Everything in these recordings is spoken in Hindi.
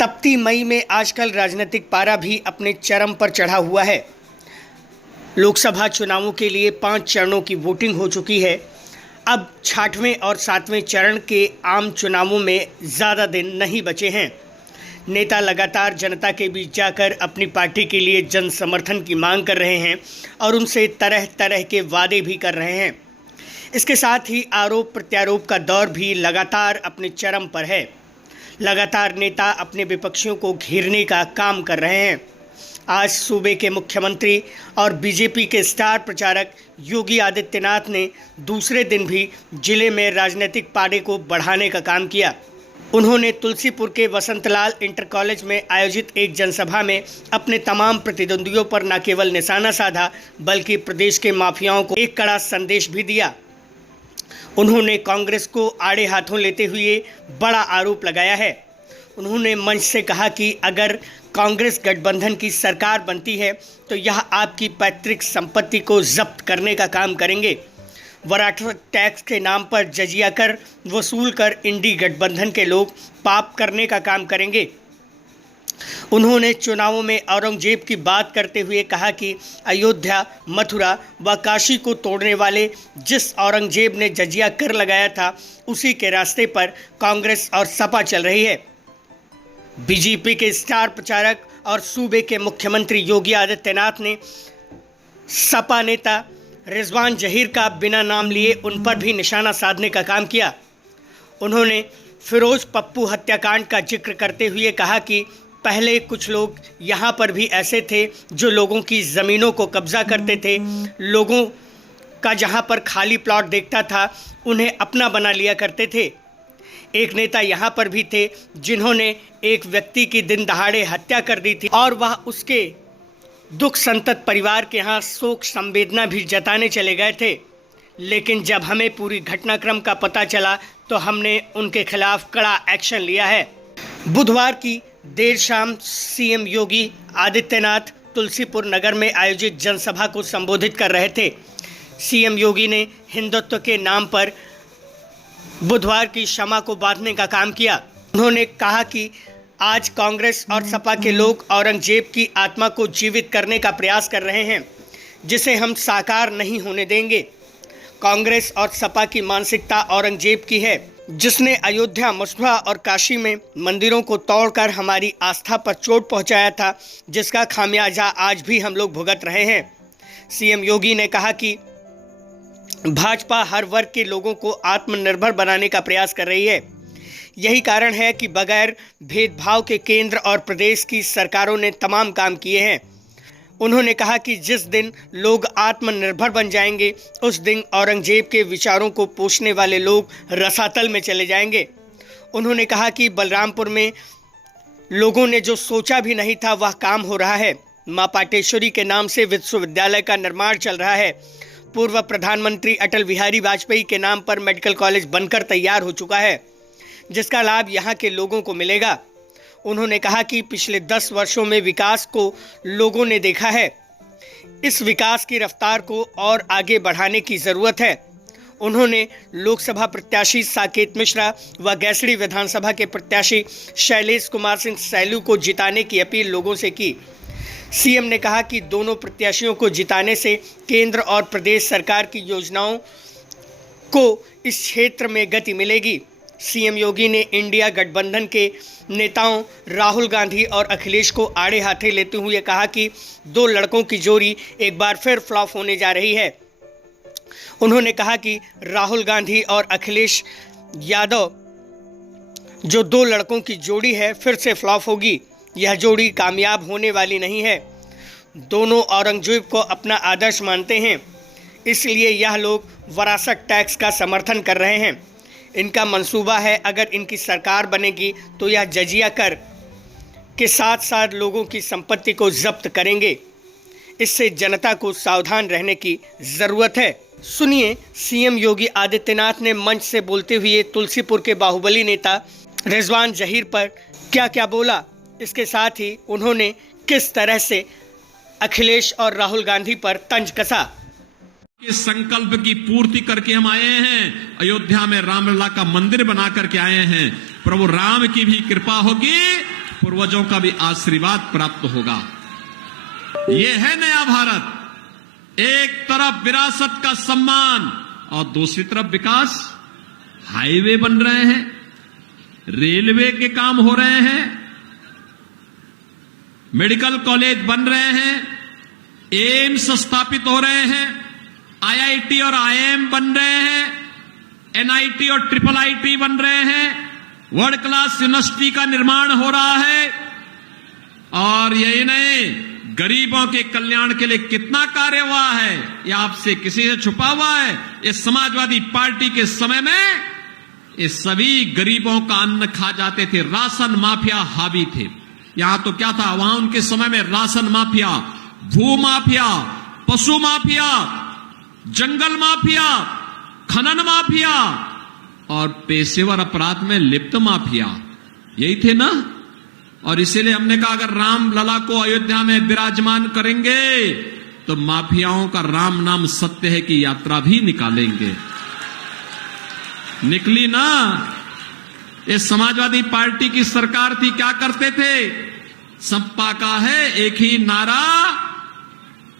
तपती मई में आजकल राजनीतिक पारा भी अपने चरम पर चढ़ा हुआ है। लोकसभा चुनावों के लिए 5 चरणों की वोटिंग हो चुकी है। अब 6वें और 7वें चरण के आम चुनावों में ज़्यादा दिन नहीं बचे हैं। नेता लगातार जनता के बीच जाकर अपनी पार्टी के लिए जन समर्थन की मांग कर रहे हैं और उनसे तरह तरह के वादे भी कर रहे हैं। इसके साथ ही आरोप प्रत्यारोप का दौर भी लगातार अपने चरम पर है। लगातार नेता अपने विपक्षियों को घेरने का काम कर रहे हैं। आज सूबे के मुख्यमंत्री और बीजेपी के स्टार प्रचारक योगी आदित्यनाथ ने दूसरे दिन भी जिले में राजनीतिक पारे को बढ़ाने का काम किया। उन्होंने तुलसीपुर के वसंतलाल इंटर कॉलेज में आयोजित एक जनसभा में अपने तमाम प्रतिद्वंदियों पर न केवल निशाना साधा बल्कि प्रदेश के माफियाओं को एक कड़ा संदेश भी दिया। उन्होंने कांग्रेस को आड़े हाथों लेते हुए बड़ा आरोप लगाया है। उन्होंने मंच से कहा कि अगर कांग्रेस गठबंधन की सरकार बनती है तो यह आपकी पैतृक संपत्ति को जब्त करने का काम करेंगे। वराठा टैक्स के नाम पर जजिया कर वसूल कर इंडी गठबंधन के लोग पाप करने का काम करेंगे। उन्होंने चुनावों में औरंगजेब की बात करते हुए कहा कि अयोध्या, मथुरा व काशी को तोड़ने वाले जिस औरंगजेब ने जजिया कर लगाया था उसी के रास्ते पर कांग्रेस और सपा चल रही है। बीजेपी के स्टार प्रचारक और सूबे के मुख्यमंत्री योगी आदित्यनाथ ने सपा नेता रिजवान जहीर का बिना नाम लिए उन पर भी निशाना साधने का काम किया। उन्होंने फिरोज पप्पू हत्याकांड का जिक्र करते हुए कहा कि पहले कुछ लोग यहाँ पर भी ऐसे थे जो लोगों की ज़मीनों को कब्जा करते थे। लोगों का जहाँ पर खाली प्लॉट देखता था उन्हें अपना बना लिया करते थे। एक नेता यहाँ पर भी थे जिन्होंने एक व्यक्ति की दिन दहाड़े हत्या कर दी थी और वह उसके दुख संतप्त परिवार के यहाँ शोक संवेदना भी जताने चले गए थे। लेकिन जब हमें पूरी घटनाक्रम का पता चला तो हमने उनके खिलाफ कड़ा एक्शन लिया है। बुधवार की देर शाम सीएम योगी आदित्यनाथ तुलसीपुर नगर में आयोजित जनसभा को संबोधित कर रहे थे। सीएम योगी ने हिंदुत्व के नाम पर बुधवार की क्षमा को बांटने का काम किया। उन्होंने कहा कि आज कांग्रेस और सपा के लोग औरंगजेब की आत्मा को जीवित करने का प्रयास कर रहे हैं, जिसे हम साकार नहीं होने देंगे। कांग्रेस और सपा की मानसिकता औरंगजेब की है, जिसने अयोध्या, मथुरा और काशी में मंदिरों को तोड़कर हमारी आस्था पर चोट पहुंचाया था, जिसका खामियाजा आज भी हम लोग भुगत रहे हैं। सीएम योगी ने कहा कि भाजपा हर वर्ग के लोगों को आत्मनिर्भर बनाने का प्रयास कर रही है। यही कारण है कि बगैर भेदभाव के केंद्र और प्रदेश की सरकारों ने तमाम काम किए हैं। उन्होंने कहा कि जिस दिन लोग आत्मनिर्भर बन जाएंगे उस दिन औरंगजेब के विचारों को पोषने वाले लोग रसातल में चले जाएंगे। उन्होंने कहा कि बलरामपुर में लोगों ने जो सोचा भी नहीं था वह काम हो रहा है। मां पाटेश्वरी के नाम से विश्वविद्यालय का निर्माण चल रहा है। पूर्व प्रधानमंत्री अटल बिहारी वाजपेयी के नाम पर मेडिकल कॉलेज बनकर तैयार हो चुका है, जिसका लाभ यहाँ के लोगों को मिलेगा। उन्होंने कहा कि पिछले 10 वर्षों में विकास को लोगों ने देखा है। इस विकास की रफ्तार को और आगे बढ़ाने की ज़रूरत है। उन्होंने लोकसभा प्रत्याशी साकेत मिश्रा व गैसड़ी विधानसभा के प्रत्याशी शैलेश कुमार सिंह सैलू को जिताने की अपील लोगों से की। सीएम ने कहा कि दोनों प्रत्याशियों को जिताने से केंद्र और प्रदेश सरकार की योजनाओं को इस क्षेत्र में गति मिलेगी। सीएम योगी ने इंडिया गठबंधन के नेताओं राहुल गांधी और अखिलेश को आड़े हाथे लेते हुए कहा कि 2 लड़कों की जोड़ी एक बार फिर फ्लॉप होने जा रही है। उन्होंने कहा कि राहुल गांधी और अखिलेश यादव जो 2 लड़कों की जोड़ी है फिर से फ्लॉप होगी। यह जोड़ी कामयाब होने वाली नहीं है। दोनों औरंगजेब को अपना आदर्श मानते हैं, इसलिए यह लोग वरासत टैक्स का समर्थन कर रहे हैं। इनका मंसूबा है अगर इनकी सरकार बनेगी तो यह जजिया कर के साथ साथ लोगों की संपत्ति को जब्त करेंगे। इससे जनता को सावधान रहने की ज़रूरत है। सुनिए सीएम योगी आदित्यनाथ ने मंच से बोलते हुए तुलसीपुर के बाहुबली नेता रिजवान जहीर पर क्या क्या बोला। इसके साथ ही उन्होंने किस तरह से अखिलेश और राहुल गांधी पर तंज कसा। इस संकल्प की पूर्ति करके हम आए हैं। अयोध्या में रामलला का मंदिर बना करके आए हैं। प्रभु राम की भी कृपा होगी पूर्वजों का भी आशीर्वाद प्राप्त होगा। ये है नया भारत। एक तरफ विरासत का सम्मान और दूसरी तरफ विकास। हाईवे बन रहे हैं, रेलवे के काम हो रहे हैं, मेडिकल कॉलेज बन रहे हैं, एम्स स्थापित हो रहे हैं, आईआईटी और आईएम बन रहे हैं, एनआईटी और ट्रिपल आईटी बन रहे हैं, वर्ल्ड क्लास यूनिवर्सिटी का निर्माण हो रहा है। और यही नहीं, गरीबों के कल्याण के लिए कितना कार्य हुआ है यह आपसे किसी से छुपा हुआ है। इस समाजवादी पार्टी के समय में ये सभी गरीबों का अन्न खा जाते थे। राशन माफिया हावी थे। यहां तो क्या था, वहां उनके समय में राशन माफिया, भू माफिया, पशु माफिया, जंगल माफिया, खनन माफिया और पेशेवर अपराध में लिप्त माफिया, यही थे ना। और इसीलिए हमने कहा अगर राम लला को अयोध्या में विराजमान करेंगे तो माफियाओं का राम नाम सत्य है की यात्रा भी निकालेंगे। निकली ना। ये समाजवादी पार्टी की सरकार थी, क्या करते थे, सपा का है एक ही नारा,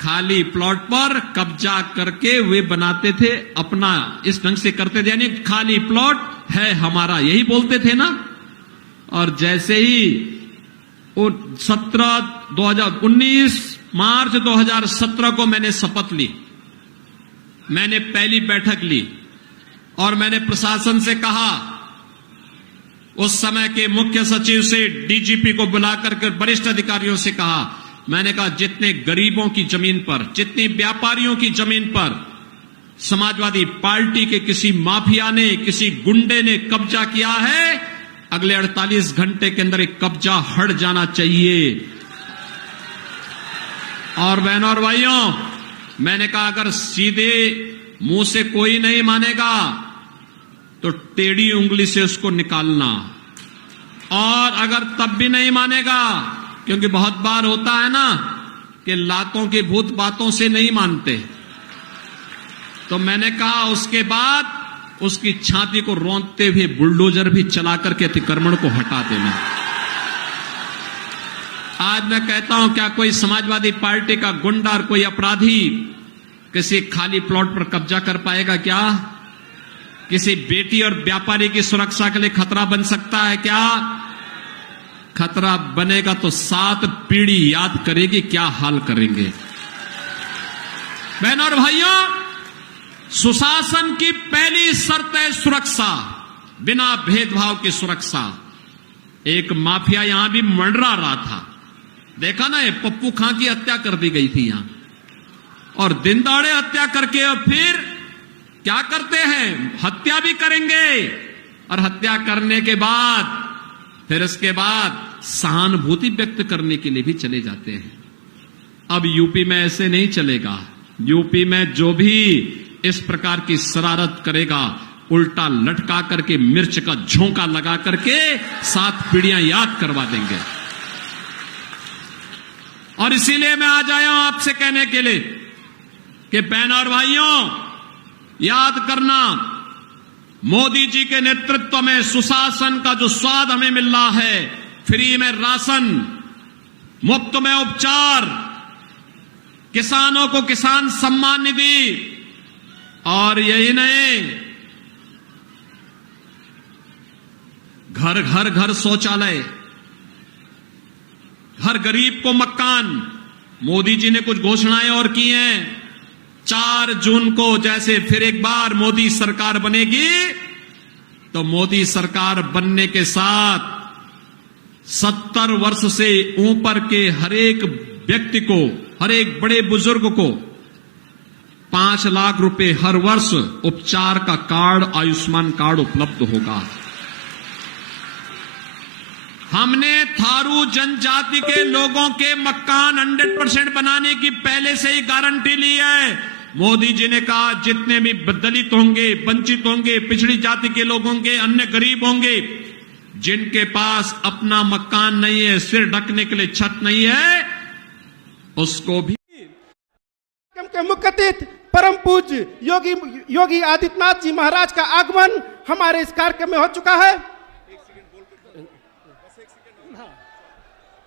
खाली प्लॉट पर कब्जा करके वे बनाते थे अपना, इस ढंग से करते थे, यानी खाली प्लॉट है हमारा, यही बोलते थे ना। और जैसे ही 2019 मार्च 2017 को मैंने शपथ ली, मैंने पहली बैठक ली और मैंने प्रशासन से कहा, उस समय के मुख्य सचिव से डीजीपी को बुलाकर के वरिष्ठ अधिकारियों से कहा, मैंने कहा जितने गरीबों की जमीन पर, जितनी व्यापारियों की जमीन पर समाजवादी पार्टी के किसी माफिया ने, किसी गुंडे ने कब्जा किया है, अगले 48 घंटे के अंदर एक कब्जा हट जाना चाहिए। और बहनों और भाइयों, मैंने कहा अगर सीधे मुंह से कोई नहीं मानेगा तो टेढ़ी उंगली से उसको निकालना। और अगर तब भी नहीं मानेगा, क्योंकि बहुत बार होता है ना कि लातों के भूत बातों से नहीं मानते, तो मैंने कहा उसके बाद उसकी छाती को रौंदते हुए बुलडोजर भी चला करके अतिक्रमण को हटा देना। आज मैं कहता हूं, क्या कोई समाजवादी पार्टी का गुंडा और कोई अपराधी किसी खाली प्लॉट पर कब्जा कर पाएगा क्या? किसी बेटी और व्यापारी की सुरक्षा के लिए खतरा बन सकता है क्या? खतरा बनेगा तो 7 पीढ़ी याद करेगी क्या हाल करेंगे। बहनों और भाइयों, सुशासन की पहली शर्त है सुरक्षा, बिना भेदभाव की सुरक्षा। एक माफिया यहां भी मंडरा रहा था, देखा ना, ये पप्पू खां की हत्या कर दी गई थी यहां, और दिन दहाड़े हत्या करके और फिर क्या करते हैं, हत्या भी करेंगे और हत्या करने के बाद फिर इसके बाद सहानुभूति व्यक्त करने के लिए भी चले जाते हैं। अब यूपी में ऐसे नहीं चलेगा। यूपी में जो भी इस प्रकार की शरारत करेगा, उल्टा लटका करके मिर्च का झोंका लगा करके 7 पीढ़ियां याद करवा देंगे। और इसीलिए मैं आज आया हूं आपसे कहने के लिए कि बहनों और भाइयों, याद करना, मोदी जी के नेतृत्व में सुशासन का जो स्वाद हमें मिल रहा है, फ्री में राशन, मुफ्त में उपचार, किसानों को किसान सम्मान निधि, और यही नहीं, घर घर घर शौचालय, हर गरीब को मकान। मोदी जी ने कुछ घोषणाएं और की हैं। 4 जून को जैसे फिर एक बार मोदी सरकार बनेगी, तो मोदी सरकार बनने के साथ 70 वर्ष से ऊपर के हर एक व्यक्ति को, हर एक बड़े बुजुर्ग को 5 लाख रुपए हर वर्ष उपचार का कार्ड, आयुष्मान कार्ड उपलब्ध होगा। हमने थारू जनजाति के लोगों के मकान 100% बनाने की पहले से ही गारंटी ली है। मोदी जी ने कहा जितने भी दलित होंगे, वंचित होंगे, पिछड़ी जाति के लोग होंगे, अन्य गरीब होंगे, जिनके पास अपना मकान नहीं है, सिर ढकने के लिए छत नहीं है, उसको भी। के मुख्य अतिथि परम पूज्य योगी आदित्यनाथ जी महाराज का आगमन हमारे इस कार्यक्रम में हो चुका है।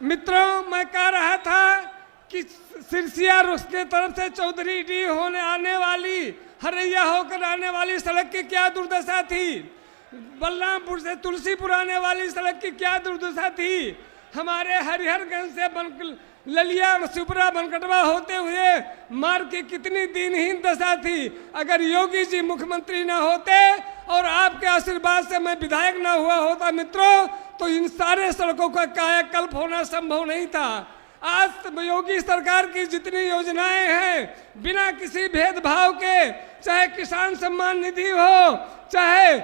मित्रों, मैं कह रहा था कि सिरसिया रुख के तरफ से चौधरी डी होने आने वाली, हरैया होकर आने वाली सड़क की क्या दुर्दशा थी, बलरामपुर से तुलसीपुर आने वाली सड़क की क्या दुर्दशा थी, हमारे हरिहरगंज से ललिया सुपरा बनकटवा होते हुए मार्ग की कितनी दिनहीन दशा थी। अगर योगी जी मुख्यमंत्री न होते और आपके आशीर्वाद से मैं विधायक न हुआ होता मित्रों, तो इन सारे सड़कों का कायाकल्प होना संभव नहीं था। आज योगी सरकार की जितनी योजनाएं हैं, बिना किसी भेदभाव के, चाहे किसान सम्मान निधि हो, चाहे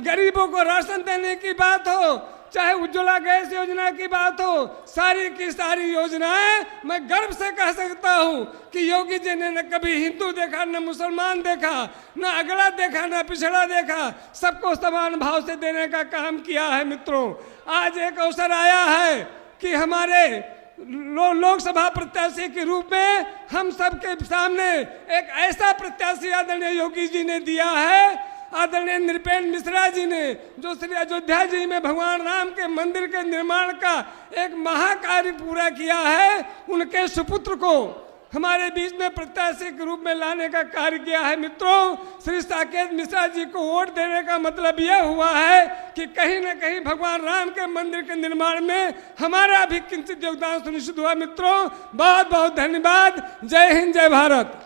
गरीबों को राशन देने की बात हो, चाहे उज्ज्वला गैस योजना की बात हो, सारी की सारी योजनाएं मैं गर्व से कह सकता हूं कि योगी जी ने न कभी हिंदू देखा, न मुसलमान देखा, न अगड़ा देखा, न पिछड़ा देखा, सबको समान भाव से देने का काम किया है। मित्रों, आज एक अवसर आया है कि हमारे लोकसभा प्रत्याशी के रूप में हम सबके सामने एक ऐसा प्रत्याशी आदरणीय योगी जी ने दिया है, आदरणीय नृपेंद्र मिश्रा जी ने, जो श्री अयोध्या जी में भगवान राम के मंदिर के निर्माण का एक महाकार्य पूरा किया है। उनके सुपुत्र को हमारे बीच में प्रत्याशी के रूप में लाने का कार्य किया है। मित्रों, श्री साकेत मिश्रा जी को वोट देने का मतलब यह हुआ है कि कहीं न कहीं भगवान राम के मंदिर के निर्माण में हमारा भी किंचित योगदान सुनिश्चित हुआ। मित्रों, बहुत बहुत धन्यवाद। जय हिंद, जय भारत।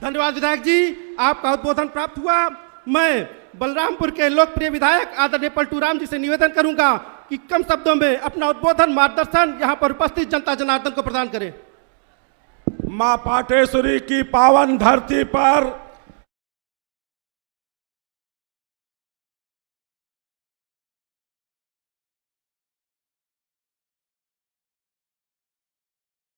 धन्यवाद विधायक जी, आपका उद्बोधन प्राप्त हुआ। मैं बलरामपुर के लोकप्रिय विधायक आदरणीय पलटू राम जी से निवेदन करूंगा कि कम शब्दों में अपना उद्बोधन मार्गदर्शन यहां पर उपस्थित जनता जनार्दन को प्रदान करें। मां पाटेश्वरी की पावन धरती पर